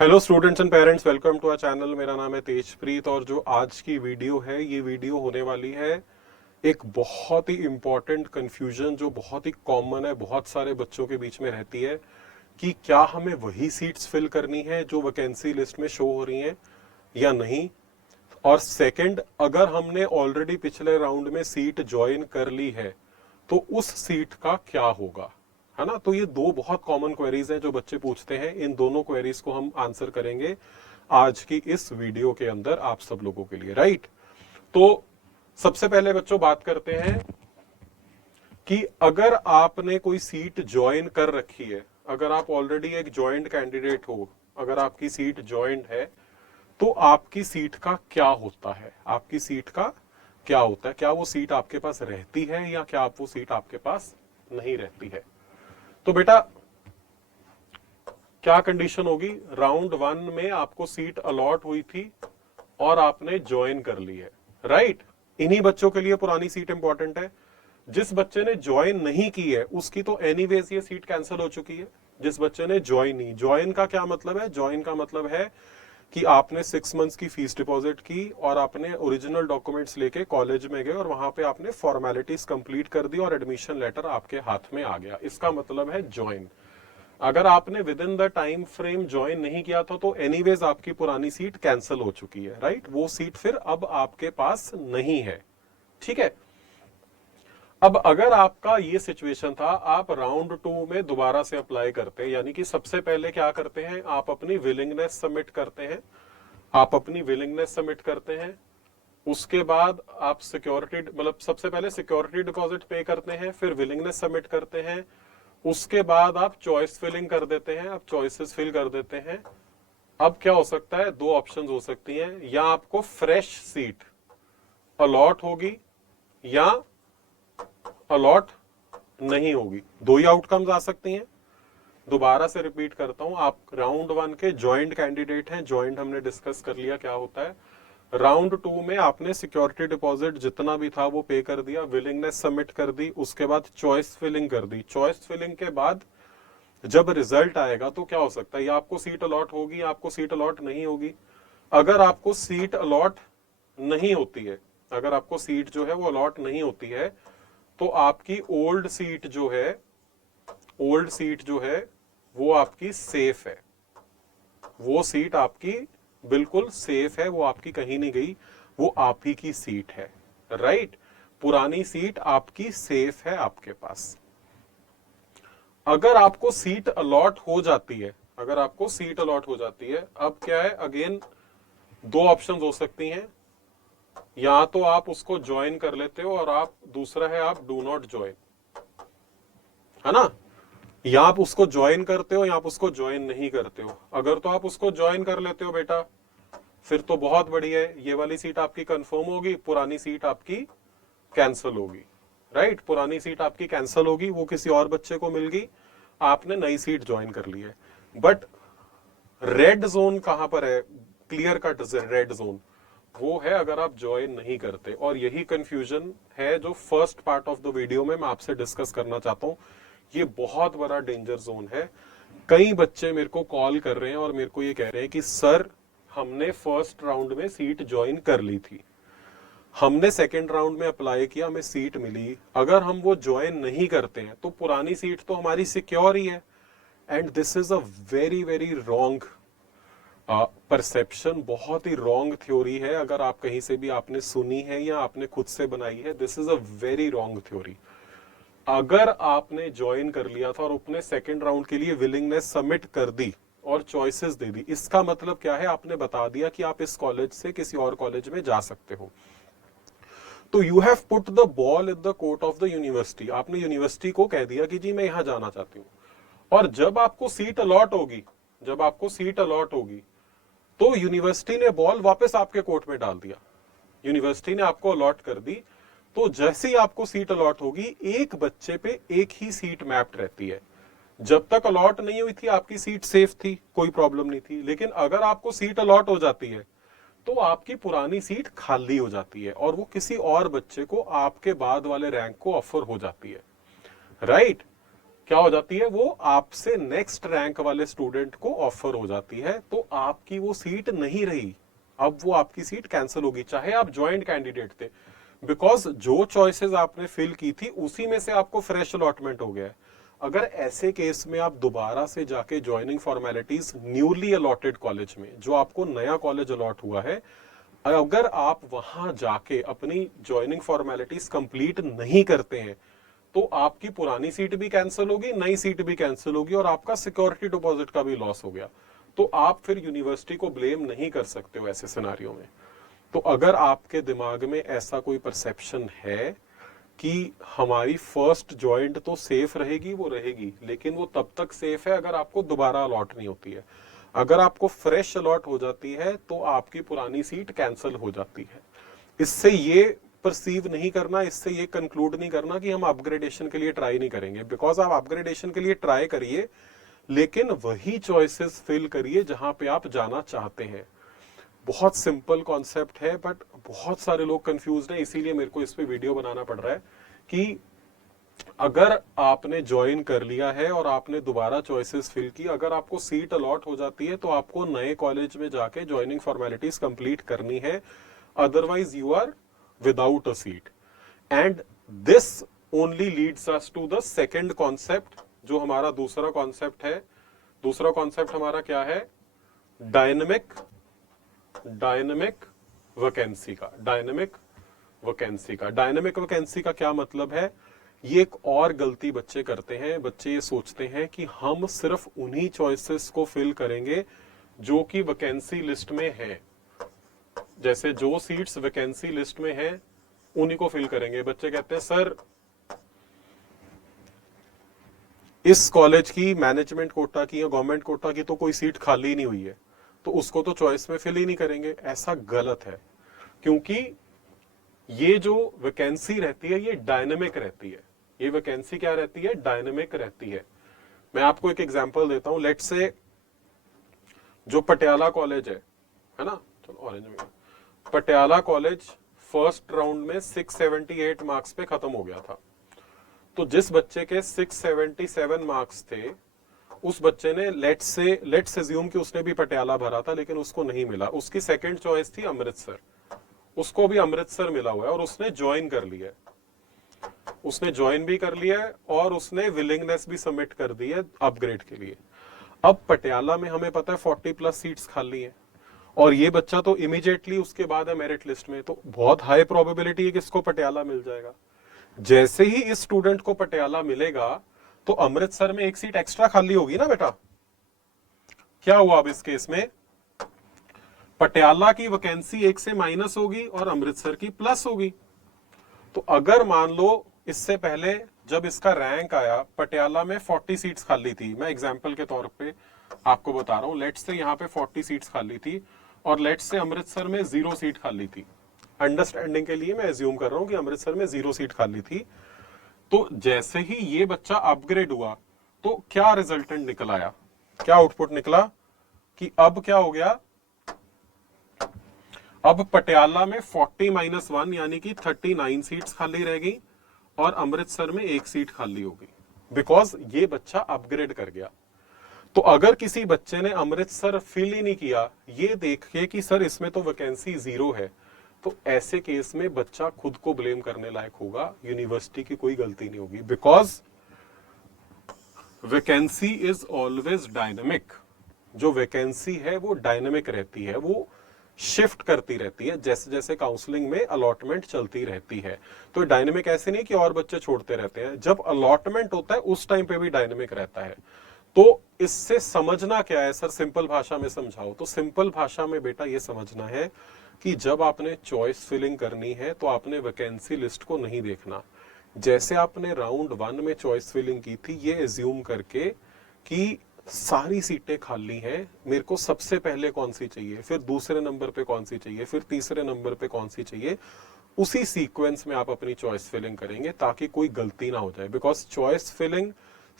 Hello students and parents, welcome to our channel. मेरा नाम है तेजप्रीत और जो आज की वीडियो है ये वीडियो होने वाली है एक बहुत ही इंपॉर्टेंट कंफ्यूजन जो बहुत ही कॉमन है, बहुत सारे बच्चों के बीच में रहती है कि क्या हमें वही सीट्स फिल करनी है जो वैकेंसी लिस्ट में शो हो रही हैं या नहीं। और सेकंड, अगर हमने ऑलरेडी पिछले राउंड में सीट ज्वाइन कर ली है तो उस सीट का क्या होगा, है ना। तो ये दो बहुत कॉमन क्वेरीज हैं जो बच्चे पूछते हैं। इन दोनों क्वेरीज को हम आंसर करेंगे आज की इस वीडियो के अंदर आप सब लोगों के लिए, राइट। तो सबसे पहले बच्चों बात करते हैं कि अगर आपने कोई सीट ज्वाइन कर रखी है, अगर आप ऑलरेडी एक ज्वाइंट कैंडिडेट हो, अगर आपकी सीट ज्वाइंट है तो आपकी सीट का क्या होता है, आपकी सीट का क्या होता है, क्या वो सीट आपके पास रहती है या क्या वो सीट आपके पास नहीं रहती है। तो बेटा क्या कंडीशन होगी, राउंड 1 में आपको सीट अलॉट हुई थी और आपने ज्वाइन कर ली है, राइट। इन्हीं बच्चों के लिए पुरानी सीट इंपॉर्टेंट है। जिस बच्चे ने ज्वाइन नहीं की है उसकी तो एनीवेज ये सीट कैंसिल हो चुकी है। जिस बच्चे ने ज्वाइन नहीं, ज्वाइन का क्या मतलब है, ज्वाइन का मतलब है कि आपने 6 मंथ्स की फीस डिपॉजिट की और आपने ओरिजिनल डॉक्यूमेंट्स लेके कॉलेज में गए और वहां पे आपने फॉर्मेलिटीज कंप्लीट कर दी और एडमिशन लेटर आपके हाथ में आ गया, इसका मतलब है ज्वाइन। अगर आपने with in the time frame join नहीं किया था तो एनीवेज आपकी पुरानी सीट कैंसिल हो चुकी है, राइट। वो सीट फिर अब आपके पास नहीं है, ठीक है। अब अगर आपका ये सिचुएशन था, आप राउंड 2 में दोबारा से अप्लाई करते हैं, यानी कि सबसे पहले क्या करते हैं, आप अपनी विलिंगनेस सबमिट करते हैं, आप अपनी विलिंगनेस सबमिट करते हैं। उसके बाद आप सिक्योरिटी, मतलब सबसे पहले सिक्योरिटी डिपॉजिट पे करते हैं, फिर विलिंगनेस सबमिट करते हैं। उसके बाद आप चॉइस फिलिंग कर देते हैं, आप चॉइसेस फिल कर देते हैं। अब क्या हो सकता है, दो ऑप्शंस हो सकती हैं, या आपको फ्रेश सीट अलॉट होगी या अलॉट नहीं होगी, दो ही आउटकम्स आ सकती हैं। दोबारा से रिपीट करता हूं, आप राउंड 1 के ज्वाइंट कैंडिडेट हैं, ज्वाइंट हमने डिस्कस कर लिया क्या होता है। राउंड 2 में आपने सिक्योरिटी डिपॉजिट जितना भी था वो पे कर दिया, विलिंगनेस सबमिट कर दी, उसके बाद चॉइस फिलिंग कर दी। चॉइस फिलिंग के बाद जब रिजल्ट आएगा तो क्या हो सकता है, या आपको सीट अलॉट होगी या आपको सीट अलॉट नहीं होगी। अगर आपको सीट अलॉट नहीं होती है, अगर आपको सीट जो है वो अलॉट नहीं होती है तो आपकी ओल्ड सीट जो है, ओल्ड सीट जो है वो आपकी सेफ है, वो सीट आपकी बिल्कुल सेफ है, वो आपकी कहीं नहीं गई, वो आप ही की सीट है, राइट। पुरानी सीट आपकी सेफ है आपके पास। अगर आपको सीट अलॉट हो जाती है, अगर आपको सीट अलॉट हो जाती है, अब क्या है, अगेन दो ऑप्शंस हो सकती हैं, या तो आप उसको ज्वाइन कर लेते हो और आप, दूसरा है आप डू नॉट ज्वाइन, है ना। या आप उसको ज्वाइन करते हो या आप उसको ज्वाइन नहीं करते हो। अगर तो आप उसको ज्वाइन कर लेते हो बेटा फिर तो बहुत बढ़िया है, ये वाली सीट आपकी कंफर्म होगी, पुरानी सीट आपकी कैंसिल होगी, राइट। पुरानी सीट आपकी कैंसिल होगी, वो किसी और बच्चे को मिल गई, आपने नई सीट ज्वाइन कर ली है। बट रेड जोन कहां पर है, क्लियर कट रेड जोन वो है अगर आप ज्वाइन नहीं करते। और यही कंफ्यूजन है जो first part of the video में मैं आपसे डिस्कस करना चाहता हूं। ये बहुत बड़ा डेंजर जोन है। कई बच्चे मेरे को कॉल कर रहे हैं और मेरे को ये कह रहे हैं कि सर हमने फर्स्ट राउंड में सीट ज्वाइन कर ली थी, हमने सेकेंड राउंड में अप्लाई किया, हमें सीट मिली, अगर हम वो ज्वाइन नहीं करते हैं तो पुरानी सीट तो हमारी सिक्योर ही है। And this is a very very wrong perception, बहुत ही रॉन्ग थ्योरी है। अगर आप कहीं से भी आपने सुनी है या आपने खुद से बनाई है, this is a very wrong theory. अगर आपने ज्वाइन कर लिया था और अपने सेकेंड राउंड के लिए विलिंगनेस सबमिट कर दी और चॉइसेस दे दी, इसका मतलब क्या है, आपने बता दिया कि आप इस कॉलेज से किसी और कॉलेज में जा सकते हो। तो you have put the ball in the court of the university, आपने यूनिवर्सिटी को कह दिया कि जी मैं यहां जाना चाहती हूं। और जब आपको सीट अलॉट होगी, जब आपको सीट अलॉट होगी तो यूनिवर्सिटी ने बॉल वापस आपके कोर्ट में डाल दिया, यूनिवर्सिटी ने आपको अलॉट कर दी। तो जैसे ही आपको सीट अलॉट होगी, एक बच्चे पे एक ही सीट मैप्ड रहती है। जब तक अलॉट नहीं हुई थी आपकी सीट सेफ थी, कोई प्रॉब्लम नहीं थी। लेकिन अगर आपको सीट अलॉट हो जाती है तो आपकी पुरानी सीट खाली हो जाती है और वो किसी और बच्चे को आपके बाद वाले रैंक को ऑफर हो जाती है, राइट। क्या हो जाती है, वो आपसे नेक्स्ट रैंक वाले स्टूडेंट को ऑफर हो जाती है, तो आपकी वो सीट नहीं रही, अब वो आपकी सीट कैंसिल होगी, चाहे आप ज्वाइंट कैंडिडेट थे, बिकॉज जो चॉइसेस आपने फिल की थी उसी में से आपको फ्रेश अलॉटमेंट हो गया है। अगर ऐसे केस में आप दोबारा से जाके joining formalities newly allotted college में, जो आपको नया कॉलेज अलॉट हुआ है, अगर आप वहां जाके अपनी ज्वाइनिंग फॉर्मेलिटीज कंप्लीट नहीं करते हैं, तो आपकी पुरानी सीट भी कैंसिल होगी, नई सीट भी कैंसिल होगी, और आपका सिक्योरिटी डिपॉजिट का भी लॉस हो गया। तो आप फिर यूनिवर्सिटी को ब्लेम नहीं कर सकते हो ऐसे सिनारियों में। तो अगर आपके दिमाग में ऐसा कोई परसेप्शन है कि हमारी फर्स्ट ज्वाइंट तो सेफ रहेगी, वो रहेगी, लेकिन वो तब तक सेफ है अगर आपको दोबारा अलॉट नहीं होती है। अगर आपको फ्रेश अलॉट हो जाती है तो आपकी पुरानी सीट कैंसिल हो जाती है। इससे ये परसीव नहीं करना, इससे ये कंक्लूड नहीं करना कि हम अपग्रेडेशन के लिए ट्राई नहीं करेंगे, बिकॉज आप अपग्रेडेशन के लिए ट्राई करिए, लेकिन वही चॉइसेस फिल करिए जहां पे आप जाना चाहते हैं। बहुत सिंपल कॉन्सेप्ट है, बट बहुत सारे लोग कंफ्यूज्ड हैं, इसीलिए मेरे को इस पे वीडियो बनाना पड़ रहा है कि अगर आपने ज्वाइन कर लिया है और आपने दोबारा चॉइसेस फिल की, अगर आपको सीट अलॉट हो जाती है तो आपको नए कॉलेज में जाके ज्वाइनिंग फॉर्मेलिटीज कंप्लीट करनी है, otherwise you are without a seat. And this only leads us to the second concept, जो हमारा दूसरा कॉन्सेप्ट है। दूसरा कॉन्सेप्ट हमारा क्या है, डायनेमिक वैकेंसी का। डायनेमिक वैकेंसी का क्या मतलब है, ये एक और गलती बच्चे करते हैं। बच्चे ये सोचते हैं कि हम सिर्फ उन्हीं चॉइसेस को फिल करेंगे जो कि वैकेंसी लिस्ट में है, जैसे जो सीट्स वैकेंसी लिस्ट में है उन्हीं को फिल करेंगे। बच्चे कहते हैं सर इस कॉलेज की मैनेजमेंट कोटा की या गवर्नमेंट कोटा की तो कोई सीट खाली ही नहीं हुई है, तो उसको तो चॉइस में फिल ही नहीं करेंगे। ऐसा गलत है, क्योंकि ये जो वैकेंसी रहती है ये डायनेमिक रहती है। ये वैकेंसी क्या रहती है, डायनेमिक रहती है। मैं आपको एक एग्जांपल देता हूं। लेट्स से जो पटियाला कॉलेज है ना, चलो ऑरेंज में, पटियाला कॉलेज फर्स्ट राउंड में 678 मार्क्स पे खत्म हो गया था। तो जिस बच्चे के 677 मार्क्स थे, उस बच्चे ने लेट्स अज्यूम कि उसने भी पटियाला भरा था लेकिन उसको नहीं मिला, उसकी सेकंड चॉइस थी अमृतसर, उसको भी अमृतसर मिला हुआ है और उसने ज्वाइन कर लिया है। उसने ज्वाइन भी कर लिया है और उसने विलिंगनेस भी सबमिट कर दी है अपग्रेड के लिए। अब पटियाला में हमें पता है 40+ सीट्स खाली है और ये बच्चा तो इमीडिएटली उसके बाद है मेरिट लिस्ट में, तो बहुत हाई प्रोबेबिलिटी है कि इसको पटियाला मिल जाएगा। जैसे ही इस स्टूडेंट को पटियाला मिलेगा तो अमृतसर में एक सीट एक्स्ट्रा खाली होगी ना बेटा। क्या हुआ अब इस केस में, पटियाला की वैकेंसी 1 से माइनस होगी और अमृतसर की प्लस होगी। तो अगर मान लो इससे पहले जब इसका रैंक आया पटियाला में 40 सीट्स खाली थी, मैं एग्जांपल के तौर पे आपको बता रहा हूं, लेट्स से यहाँ पे 40 सीट्स खाली थी और लेट्स से अमृतसर में 0 सीट खाली थी। अंडरस्टैंडिंग के लिए मैं एज्यूम कर रहा हूं कि अमृतसर में 0 सीट खाली थी। तो जैसे ही ये बच्चा अपग्रेड हुआ तो क्या रिजल्टेंट निकल आया, क्या आउटपुट निकला कि अब क्या हो गया, अब पटियाला में 40-1 यानी कि 39 सीट्स खाली रह गई और अमृतसर में 1 सीट खाली हो गई, बिकॉज ये बच्चा अपग्रेड कर गया। तो अगर किसी बच्चे ने अमृतसर फिल ही नहीं किया, ये देख के कि सर इसमें तो वैकेंसी 0 है, तो ऐसे केस में बच्चा खुद को ब्लेम करने लायक होगा, यूनिवर्सिटी की कोई गलती नहीं होगी, because vacancy is always dynamic. जो वैकेंसी है वो डायनेमिक रहती है, वो शिफ्ट करती रहती है जैसे जैसे काउंसलिंग में अलॉटमेंट चलती रहती है। तो डायनेमिक ऐसे नहीं कि और बच्चे छोड़ते रहते हैं, जब अलॉटमेंट होता है उस टाइम पे भी डायनेमिक रहता है। तो इससे समझना क्या है सर, सिंपल भाषा में समझाओ। तो सिंपल भाषा में बेटा ये समझना है कि जब आपने चॉइस फिलिंग करनी है तो आपने वैकेंसी लिस्ट को नहीं देखना। जैसे आपने राउंड 1 में चॉइस फिलिंग की थी, ये एज्यूम करके कि सारी सीटें खाली हैं, मेरे को सबसे पहले कौन सी चाहिए, फिर दूसरे नंबर पे कौन सी चाहिए, फिर तीसरे नंबर पे कौन सी चाहिए, उसी सीक्वेंस में आप अपनी चॉइस फिलिंग करेंगे ताकि कोई गलती ना हो जाए। Because choice filling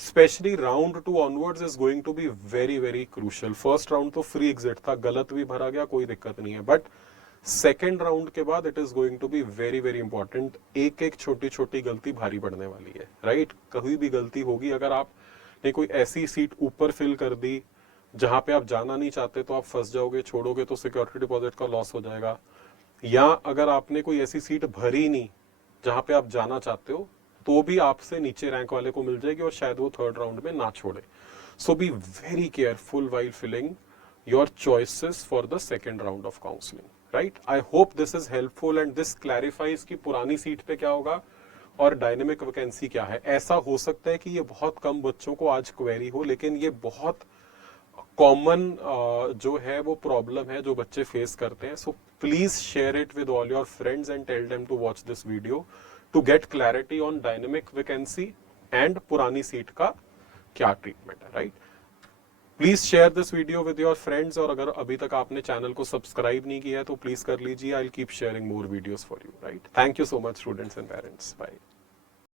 specially round 2 onwards is going to be very very crucial. First round तो फ्री एग्जिट था, गलत भी भरा गया कोई दिक्कत नहीं है, बट सेकेंड राउंड के बाद it is going to be very very important. एक एक छोटी छोटी गलती भारी पड़ने वाली है, राइट? कहीं भी गलती होगी, अगर आपने कोई ऐसी सीट ऊपर फिल कर दी जहां पे आप जाना नहीं चाहते तो आप फंस जाओगे, छोड़ोगे तो सिक्योरिटी डिपॉजिट का लॉस हो जाएगा। या अगर आपने कोई ऐसी सीट भरी नहीं जहां पे आप जाना चाहते हो तो भी आपसे नीचे रैंक वाले को मिल जाएगी और शायद वो थर्ड राउंड में ना छोड़े। So be very careful while filling your choices for the second round of counselling, right? I hope this is helpful and this clarifies कि पुरानी सीट पे क्या होगा और डायनेमिक वैकेंसी क्या है। ऐसा हो सकता है कि ये बहुत कम बच्चों को आज क्वेरी हो, लेकिन ये बहुत कॉमन जो है वो प्रॉब्लम है जो बच्चे फेस करते हैं। So please share it with all your friends and tell them to watch this video to get clarity on dynamic vacancy and पुरानी सीट का क्या ट्रीटमेंट है, right? Please share this video with your friends, और अगर अभी तक आपने channel को सब्सक्राइब नहीं किया है तो प्लीज कर लीजिए। I will keep sharing more videos for you, right? Thank you so much students and parents, bye.